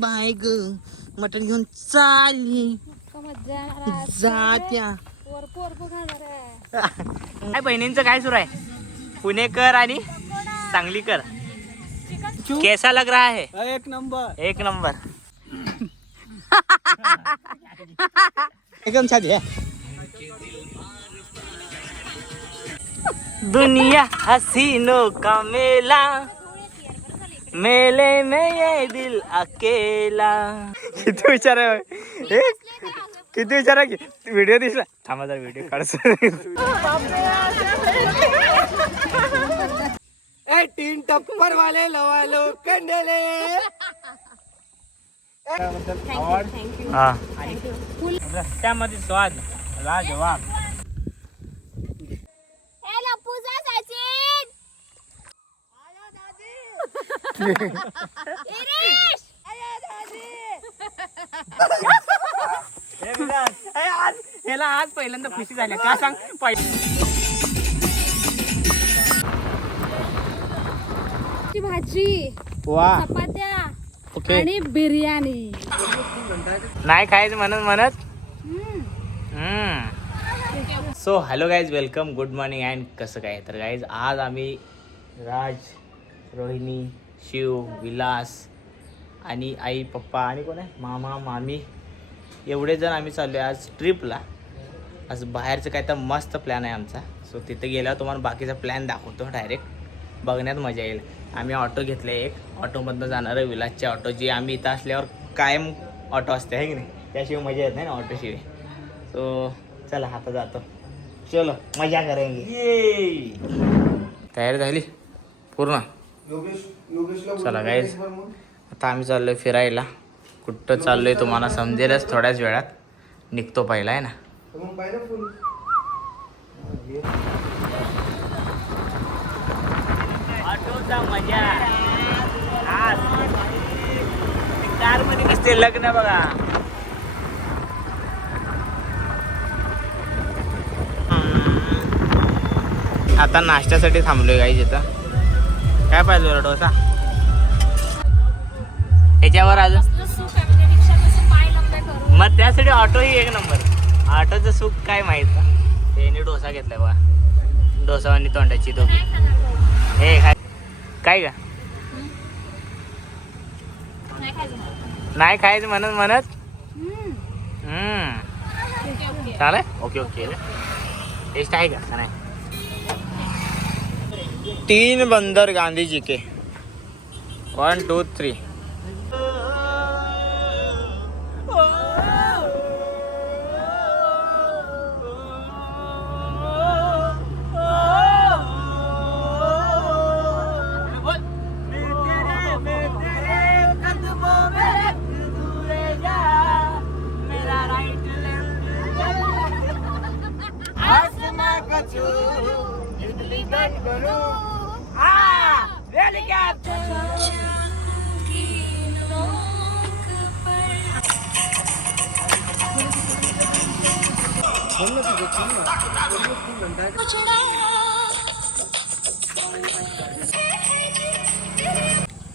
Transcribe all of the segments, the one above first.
Bye ग मटण घेऊन चालली जात्या. काय बहिणींचं काय सुरू आहे? पुणेकर आणि सांगलीकर. कैसा लग रहा है? एक नंबर एक नंबर. एकदम छान आहे. दुनिया हसीनों का मेला, मेले में ये दिल अकेला. किती विचार आहे, किती विचार आहे. व्हिडिओ दिसला थांबा जरा व्हिडिओ काढतो. तीन टप्पर वाले लवालो कंडेले. हा रस्त्यामध्ये स्वाद लाजवाब. ह्याला आज पहिल्यांदा खुशी झाली का सांग. भाजी, वा चपात्या ओके. आणि बिर्याणी. नाही खायचं म्हणत so hello guys, welcome, good morning and कसं काय. तर गाईज आज आम्ही राज, रोहिणी, शिव, विलास आणि आई पप्पा आणि कोण आहे मामा मामी एवढे जण आम्ही चाललो आहे आज ट्रिपला. आज बाहेरचं काय तर मस्त प्लॅन आहे आमचा. सो तिथे गेल्यावर तुम्हाला बाकीचा प्लॅन दाखवतो. डायरेक्ट बघण्यात मजा येईल. आम्ही ऑटो घेतलं आहे, एक ऑटोमधनं जाणार आहे विलासची ऑटो, जी आम्ही इथं असल्यावर कायम ऑटो असते आहे की नाही, त्याशिवाय मजा येत नाही ना ऑटोशिवाय. सो चला आता जातो, चलो मजा करेंगे. तयारी झाली पूर्ण. चला गाईज आता आम्ही चाललोय फिरायला. कुठं चाललोय तुम्हाला समजेलच थोड्याच वेळात. निघतो पहिला आहे ना. ऑटोचा मजा आज कार मध्ये कसते लग्न बघा. आता नाश्त्यासाठी थांबलोय गाईज इथं. काय पाहिजे बरं डोसा ह्याच्यावर अजून. मग त्यासाठी ऑटो ही एक नंबर. ऑटोचं सुख काय माहित का. त्याने डोसा घेतलाय बा, डोसा आणि तोंडाची दोघी. हे काय का नाही खायचं म्हणत चालेल. ओके ओके टेस्ट आहे का नाही. 3 बंदर गांधी जी के 1 2 3.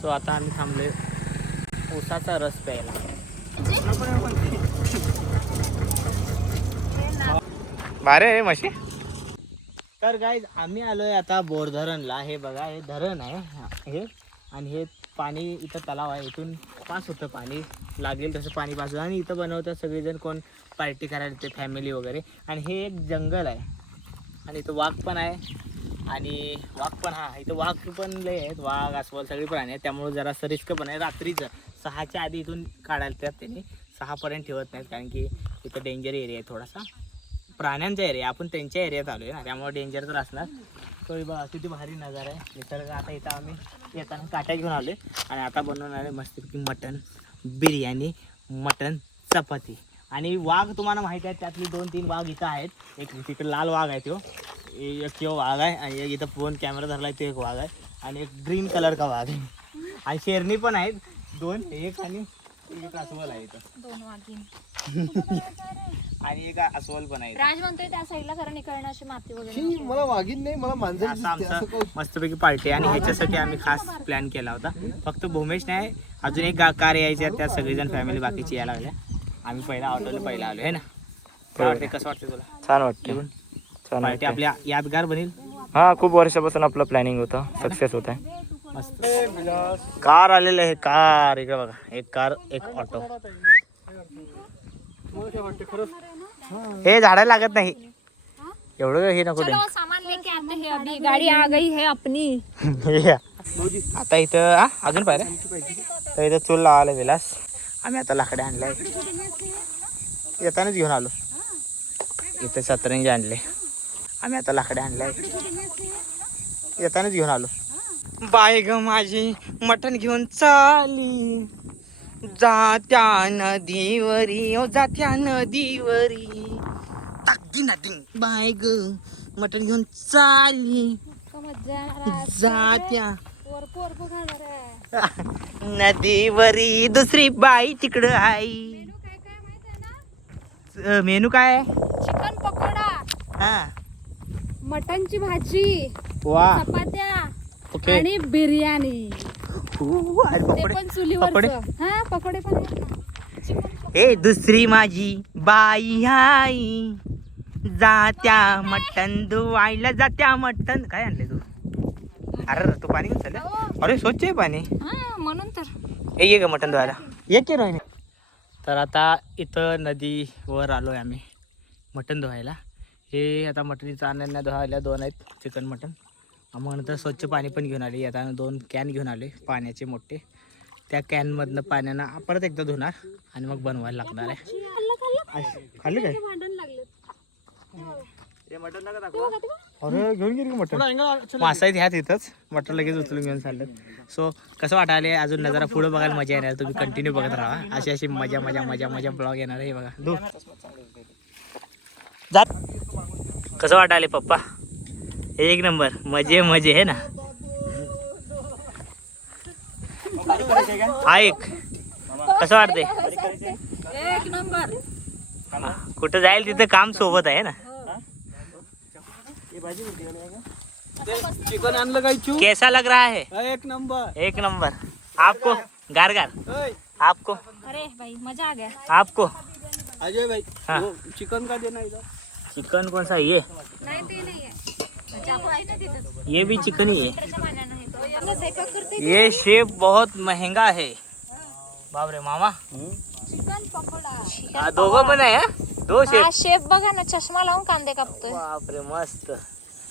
सो आता आम्ही थांबले ऊसाचा रस प्यायला. भारी आहे म्हशी. तर गाईज आम्ही आलोय आता बोर धरणला. हे बघा हे धरण आहे हे, आणि हे पाणी इथं तलाव आहे, इथून पास होतं पाणी, लागेल तसं पाणी पास होतं. आणि इथं बनवतात सगळेजण, कोण पार्टी करायला येते फॅमिली वगैरे. आणि हे एक जंगल आहे आणि इथं वाघ पण आहे. आणि वाघ पण इथं वाघ पण लय आहेत, वाघ अस्वल सगळी प्राणी आहेत. त्यामुळे जरासं रिस्क पण आहे. रात्रीचं 6च्या आधी इथून काढायला त्यात त्यांनी 6पर्यंत ठेवत नाहीत, कारण की इथं डेंजर एरिया आहे थोडासा, प्राण्यांचा एरिया. आपण त्यांच्या एरियात आलो आहे ना, त्यामुळे डेंजर तर असणार. तो बघा किती भारी नजारा आहे निसर्ग. आता इथं आम्ही येताना काट्या घेऊन आलो आणि आता बनवणार आहे मस्तपैकी मटण बिर्याणी, मटण चपाती. आणि वाघ तुम्हाला माहिती आहे, त्यातली 2-3 वाघ इथं आहेत. एक तिकडे लाल वाघ आहे तो, एक किंवा वाघ आहे, आणि एक इथं फोन कॅमेरा धरला आहे तो एक वाघ आहे, आणि एक ग्रीन कलर का वाघ आहे. आणि शेरणी पण आहेत 2, एक आणि एक अस्वल आहे इथं. 2 वाघीण आणि एक अस्वल पण आहे. राज म्हणतोय त्या साईडला कारण इकडनं अशी माती वगैरे. मला वाघीण नाही, मला मांजर असं आमचं मस्तपैकी पार्टी. आणि ह्याच्यासाठी आम्ही खास प्लॅन केला होता. फक्त भूमेश नाही, अजून एक कार यायची आहे, त्यात सगळेजण फॅमिली बाकीची यायला लागल्या. आम्ही पहिला ऑटोला पहिला आलो आहे ना. काय वाटते, कसं वाटते तुला? छान वाटते, येऊन छान पार्टी वाटते. आपल्या यादगार बनेल. हा, खूप वर्षापासून आपलं प्लॅनिंग होतं, सक्सेस होत आहे. मस्त कार आलेलं आहे. कार इकडे बघा, एक कार एक ऑटो. हे झाडाला लागत नाही एवढं, हे नको चलो सामान लेके आते हैं, अभी गाड़ी आ गई है अपनी. आता इथं अजून पाहिजे तर इथं चूल लावायला विलास. आम्ही आता लाकडे आणले, येतानाच घेऊन आलो. इथं सतरंजी आणले, आम्ही आता लाकडे आणले, येतानाच घेऊन आलो. बाय ग माझी मटण घेऊन चाली, जात्या नदीवरी, ओ जात्या नदीवरी, टाकती नदी. बाय ग मटण घेऊन चाली, जात्या नदीवरी, दुसरी बाई तिकडं आई. मेनू काय आहे? चिकन पकोडा, हा, मटनची भाजी, वा, चपात्या ओके. आणि बिर्याणी. अरे ते पकोडे, पण पकोडे. चुलीवरचं. हा, पकोडे पण आहेत ना. चिकन ए दुसरी माझी बाई आई, जात्या मटण धुवायला, जात्या मटण. काय आणले तू? अरे तू पाणी घेऊन चाललं? अरे स्वच्छ आहे पाणी. हा, म्हणून तर ये ग मटण धुवायला, ये की रोहिणी. तर आता इथं नदीवर आलो आहे आम्ही मटण धुवायला. हे आता मटणीचं आणण्या धुवायला 2 आहेत, चिकन मटण. मग नंतर स्वच्छ पाणी पण घेऊन आले. आता 2 कॅन घेऊन आले पाण्याचे मोठे. त्या कॅनमधनं पाण्यानं परत एकदा धुणार आणि मग बनवायला लागणार आहे. खाल्लं काय? अरे घेऊन गेली मटण. मासा ह्या तिथंच मटण लगेच उचलून घेऊन चाललं. सो कसं वाटायला अजून नजरा पुढं बघायला मजा येणार. तुम्ही कंटिन्यू बघत राहा, अशी अशी मजा मजा मजा मजा ब्लॉग येणार आहे. बघा जात कसं वाटायले पप्पा? एक नंबर, मजे मजे है ना. ऐक कसं वाटते? एक नंबर. कुठं जाईल तिथं काम सोबत आहे ना. चिकन आणलं काय चू? कैसा लग रहा है? एक नंबर. एक नंबर. आपको गार गार, आपको अरे भाई मजा आ गया. आपको अजय भाई, हाँ. वो चिकन का देना इधर. चिकन कौन सा? ये नाही ते नाही आहे. चाकू आहे ना तिथं. ये भी चिकन ही है. त्याच्या मानानं आहे तो. यांना स्वयंपाक करते. ये शेप बहुत महंगा है. बाप रे मामा, चिकन पकोडा. हा, दोघं पण आहे. 2 शेप. हा शेफ बघा ना, चष्मा लावून कांदे कापतोय. बाप रे मस्त.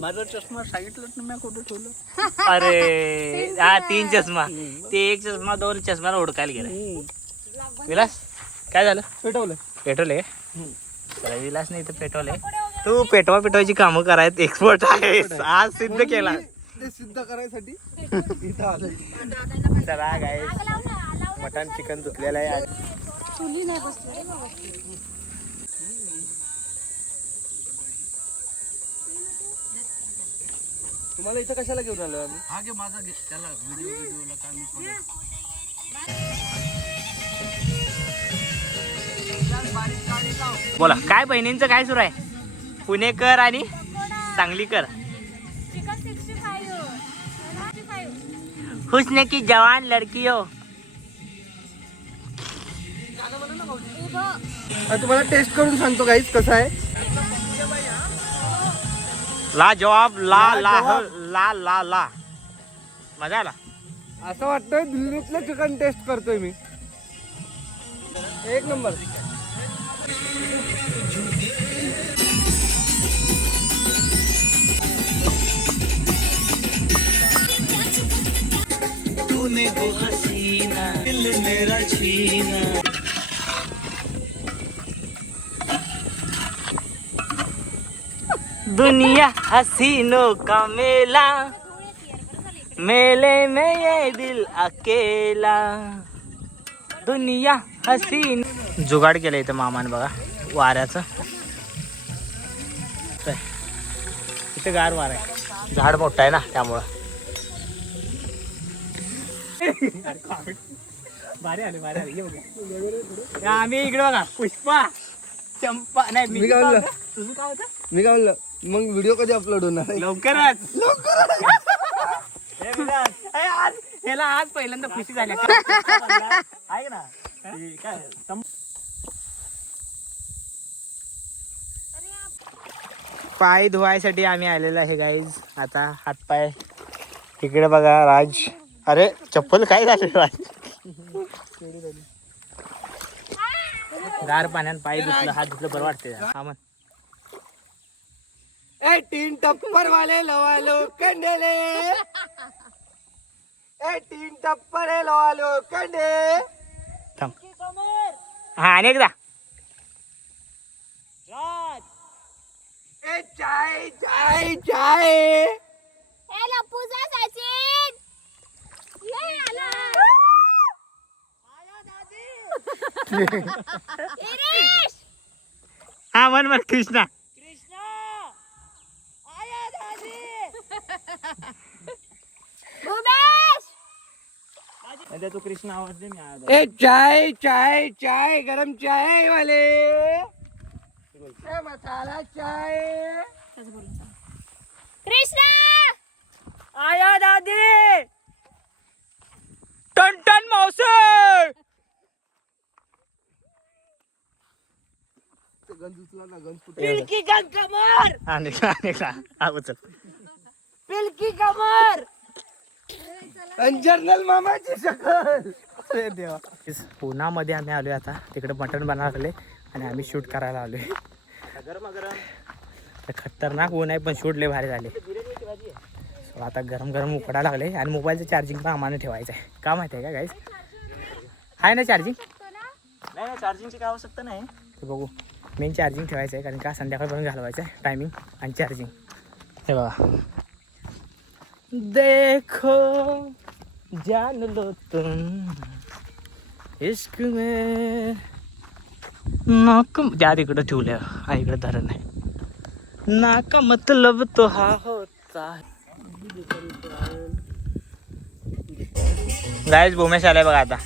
माझा चष्मा सांगितलं ना मी कुठे ठेवलं. अरे हा 3 चष्मा, ते 1 चष्मा 2 चष्म्याला हुडकायला गेला. विलास काय झालं? पेटवलं. पेट्रोल आहे. विलास नाही तर पेट्रोल आहे. तू पेटवायची कामं करायत एक्सपर्ट आहेस, आज सिद्ध केला. ते सिद्ध करायसाठी इथं आलंय. चला गाईस, मटन चिकन धुतलेलं आहे. चुली नाही बसली. तुम्हाला इथं कशाला घेऊन आलो आम्ही? हा घे माझा घे, त्याला व्हिडिओला काय मी बोला काय बहिणींचं काय सुरू आहे? पुणेकर आणि सांगलीकर. चिकन 65. हुस्न की जवान लड़की हो. तुम्हाला टेस्ट करून सांगतो गाईस कसं आहे. ला जवाब ला ला ला ला ला. मजा आला. असं वाटतंय दिल्लीतलं चिकन टेस्ट करतोय मी. एक नंबर. दुनिया हसीनों का मेला, मेले में ये दिल अकेला. दुनिया हसीन. जुगाड केलं इथं मामाने बघा वाऱ्याचं. इथं गार वारा आहे, झाड मोठं आहे ना त्यामुळं. भारी आले भारी आले. आम्ही इकडे बघा पुष्पा चंपा नाही मी काय म्हणलं? तुझं काय होतं? मी काय म्हणलं मग व्हिडिओ कधी अपलोड होणार आहे? लवकरच. हे ह्याला आज पहिल्यांदा खुशी झाली आहे ना काय पाय धुवायसाठी आम्ही आलेलो आहे गाईज. आता हातपाय इकडे बघा. राज अरे चप्पल काय झाले राज. गार पाण्यात पाय धुतलं हात धुतलं बरं वाटते. हा मग ए तीन टप्पर वाले लो कंडेले ए तीन टप्पर लो कंडे. थांब. हा अनेकदा ए चाय चाय चाय. ए लपूजा सचिन ये आला. इरेश हा मन कृष्णा. उमेश तू कृष्ण आवाज दे. मी ए चाय चाय चाय गरम चाय वाले. ए मसाला चाय. कृष्णा आया दादी. टन टन मावसे. पिलकी गन कमर. अनेकदा हा उचल. पिलकी कमर. जर्नल मामाची शकल. अरे देवा. पुण्यामध्ये आम्ही आलोय आता. तिकडे मटण बनवले आणि आम्ही शूट करायला आलोय. खतरनाक ऊन आहे पण शूट लय भारी झाले. So, आता गरम गरम उकडायला लागले आणि मोबाईलचं चार्जिंग पण आम्हाला ठेवायचं आहे. का माहिती आहे का गाईस. आहे ना चार्जिंग. नाही चार्जिंगची काय आवश्यकता नाही. ते बघू मेन चार्जिंग ठेवायचं आहे कारण का संध्याकाळपर्यंत घालवायचं आहे टायमिंग आणि चार्जिंग. हे बघा. देखो जान लो तुम इश्क में नाकम. त्या तिकडं ठेवलं हा इकडं धरण आहे. नाका मतलब तो हा होता. गाईज भूमेश आलाय बघा आता.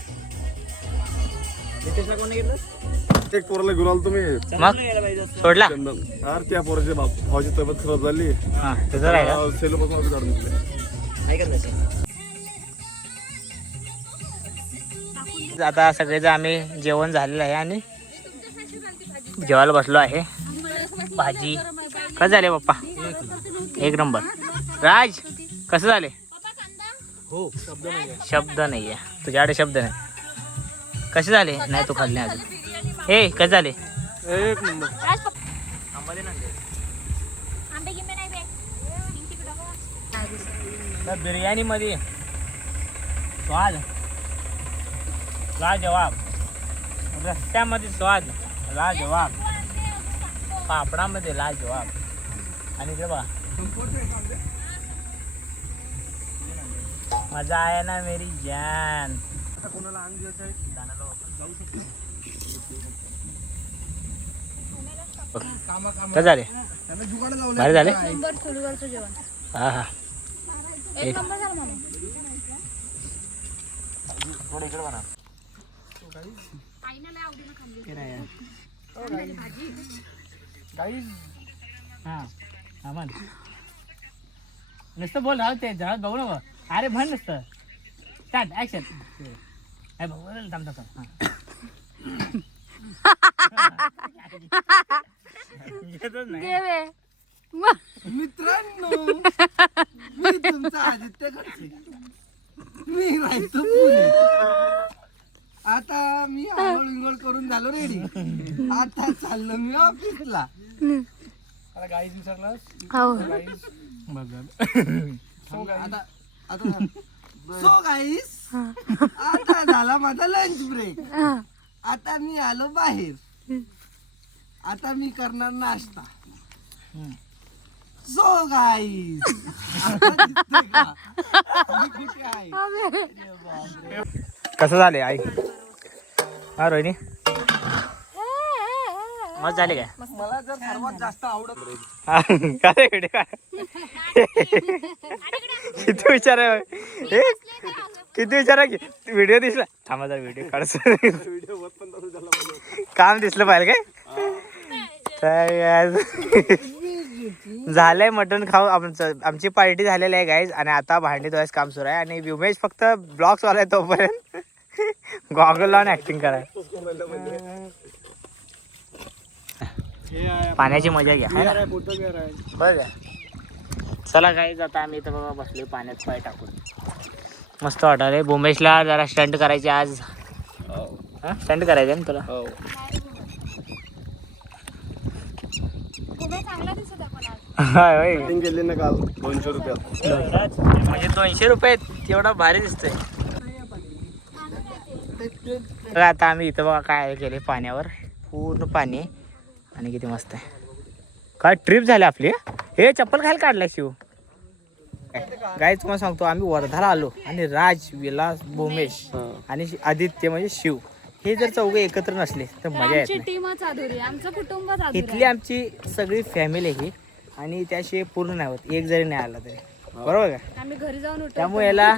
एक पोराला घेऊन आलो तुम्ही मग सोडला. यार त्या पोराची भावाची तब्येत खराब झाली. हा तुझं काय का? सेलोपासून काढून घेतले. आता सगळेजण आम्ही जेवण झालेलं आहे आणि जेवायला बसलो आहे. भाजी कसं झाले पप्पा. एक नंबर. राज कसं झाले. हो शब्द नाही आहे तुझ्याकडे. शब्द नाही. कसे झाले. नाही तू खाल्ले अजून. हे कसं झाले. एक नंबर. आंबे गिंबे नाही बे. बिर्याणी मध्ये स्वाद लाजवाब. रस्त्यामध्ये स्वाद लाजवाब. पापडामध्ये लाजवाब. आणि इकडे बघा मजा आहे ना मेरी जान. कसं झाले. भारी झाले. नंबर चुलीवरचं जेवण हा हा. एक नंबर झालं मला. आईनं लय आवडीनं खाल्ली. हा म्हण. नुसतं बोल राहू ते जरा बघू नको. अरे म्हण नुसतं. Start action. बघू थांब थांब. देवे मित्रांनो मी तुमचा आदित्य खडसे. मी राहतो पुणे. आता मी आंघोळ विंगोळ करून झालो रेडी. आता चाललो मी ऑफिसला. गाईज विचारला. आता आता सो गाईस आता झाला माझा लंच ब्रेक. आता मी आलो बाहेर. आता मी करणार नाश्ता. सो गाईस कुठे आहे. कसं झाले आई. हा रोहिणी मस्त झाले काय. मला जर सर्वात जास्त आवडत काय व्हिडिओ काय किती विचार आहे. किती विचार आहे की व्हिडिओ दिसला. थांबा जरा व्हिडिओ काढतो. काम दिसलं पाहिजे काय. झालंय मटण खाऊ आमची पार्टी झालेली आहे गाईज. आणि आता भांडी धुवायचं काम सुरू आहे. आणि व्युमेश फक्त ब्लॉग्स वाला आहे तोपर्यंत गॉगल लावून ऍक्टिंग कराय. पाण्याची मजा घ्या बरं. चला गाईज आता आम्ही इथं बघा बसलोय पाण्यात पाय टाकून. मस्त वाटायला. भूमेशला जरा स्टंट करायचे आज. स्टंट करायचे ना तुला. चांगला दिसत आहे पण आज. गेली ना काल 200 रुपयात. म्हणजे 200 रुपये एवढा भारी दिसतोय. तर आता आम्ही इथं बघा काय केले पाण्यावर पूर्ण पाणी. आणि किती मस्त आहे. काय ट्रिप झाली आपली. हे चप्पल खायला काढला शिव. काय तुम्हाला सांगतो आम्ही वर्धाला आलो आणि राज विलास भूमेश आणि आदित्य म्हणजे शिव हे जर चौघे एकत्र नसले तर मजा येत आमची नाही. टीमच अधुरी, आमचं कुटुंबच अधुरी. इथली आमची सगळी फॅमिली ही आणि त्याशिवाय पूर्ण नाही होत एक जरी नाही आला तरी. बरोबर का. आम्ही घरी जाऊन उठतो. त्यामुळे याला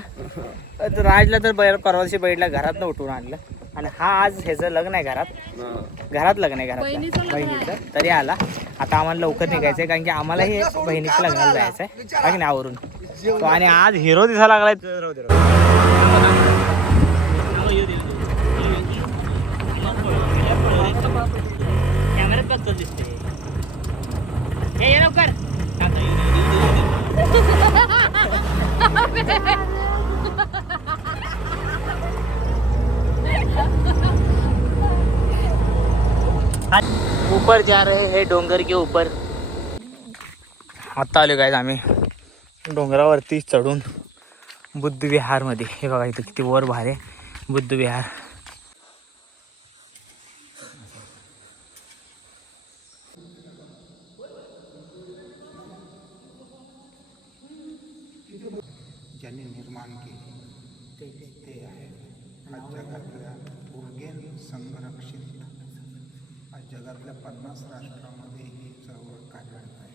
राजला तर परवा दिवशी बैठला घरात उठून आणलं. आणि हा आज ह्याचं लग्न आहे घरात लग्न आहे बहिणीचं तरी आला. आता आम्हाला लवकर निघायचंय कारण की आम्हाला हे बहिणीच्या लग्नाला जायचं आहे आणि नाही आवरून. आणि आज हिरो दिसा लागलाय. कॅमेऱ्यात बघतो दिसते. हे लवकर ऊपर जा रहे हैं डोंगर के ऊपर. आता आलो काय आम्ही डोंगरावरती चढून बुद्ध विहार मध्ये. हे बघा इथं किती वर भार आहे बुद्ध विहार. ज्यांनी निर्माण केले ते आहे आज जगातल्या उर्गेन संरक्षित. आज जगातल्या 50 राष्ट्रांमध्ये ही चळवळ कार्यरत आहे.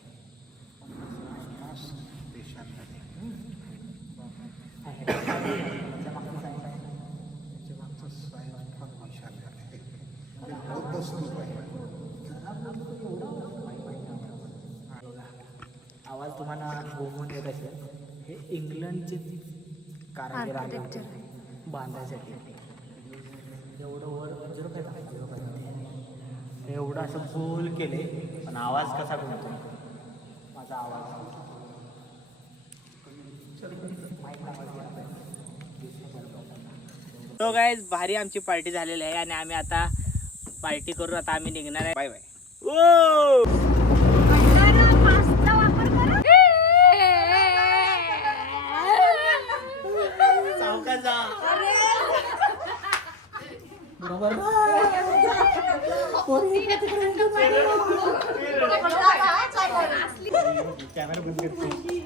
50 देशांमध्ये. त्याच्यामागचं सायन्स फार विशाल आहे. बौद्ध स्तूप आहे. आवाज तुम्हाला घुमून येत असेल. हे इंग्लंडचे कारागीर आले होते बांधायसाठी. एवढं वर एवढं असं गोल केले पण आवाज कसा घुमतो माझा आवाज. तो काय भारी आमची पार्टी झालेली आहे आणि आम्ही आता पार्टी करून आता आम्ही निघणार आहे. Bye bye.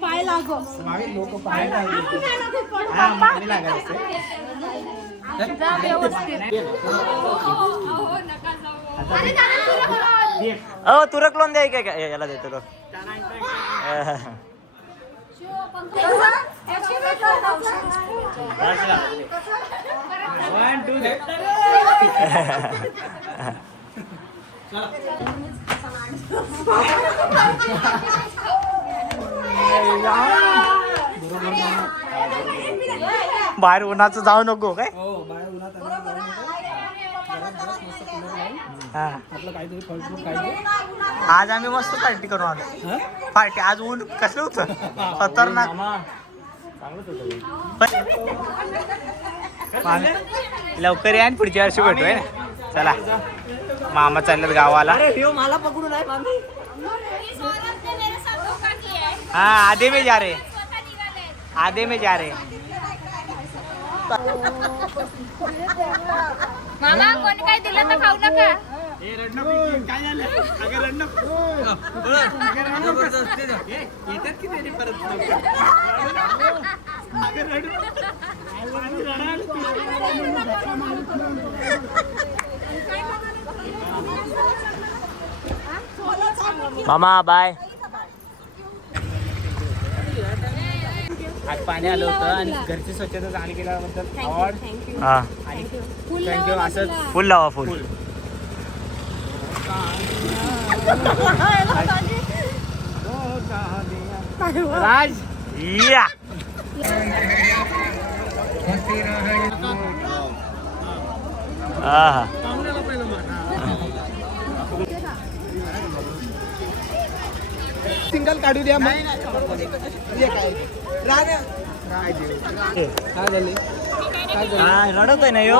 पाय लागो. लोक पाय लागायचे. जा व्यवस्थित. तुरक लोन द्याय काय याला देतो. बाहेर उन्हाचं जाऊ नको काय. आज आम्ही मस्त पार्टी करून आलो. पार्टी आज ऊन कसलं होतं खतरनाक. लवकर या पुढच्या वर्षी भेटूय ना. चला मामा चाललेत गावाला. मला पकडून आहे मामी. हाँ आधे में जा रहे. मामा कोणी काय दिलं तर खाऊ नका. मामा बाय. आज पाणी आलं होतं आणि घरची स्वच्छता चांगली केल्याबद्दल अवॉर्ड. हां थँक्यू. असं फुल लावा फुल. राज या सिंगल काढू द्या मग हे काय काय झाले रडत आहे ना यो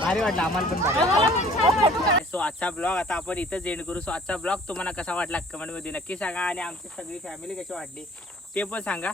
भारी वाटलं आम्हाला पण भारी. सो आजचा ब्लॉग आता आपण इथंच एंड करू. सो आजचा ब्लॉग तुम्हाला कसा वाटला कमेंट मध्ये नक्की सांगा आणि आमची सगळी फॅमिली कशी वाटली ते पण सांगा.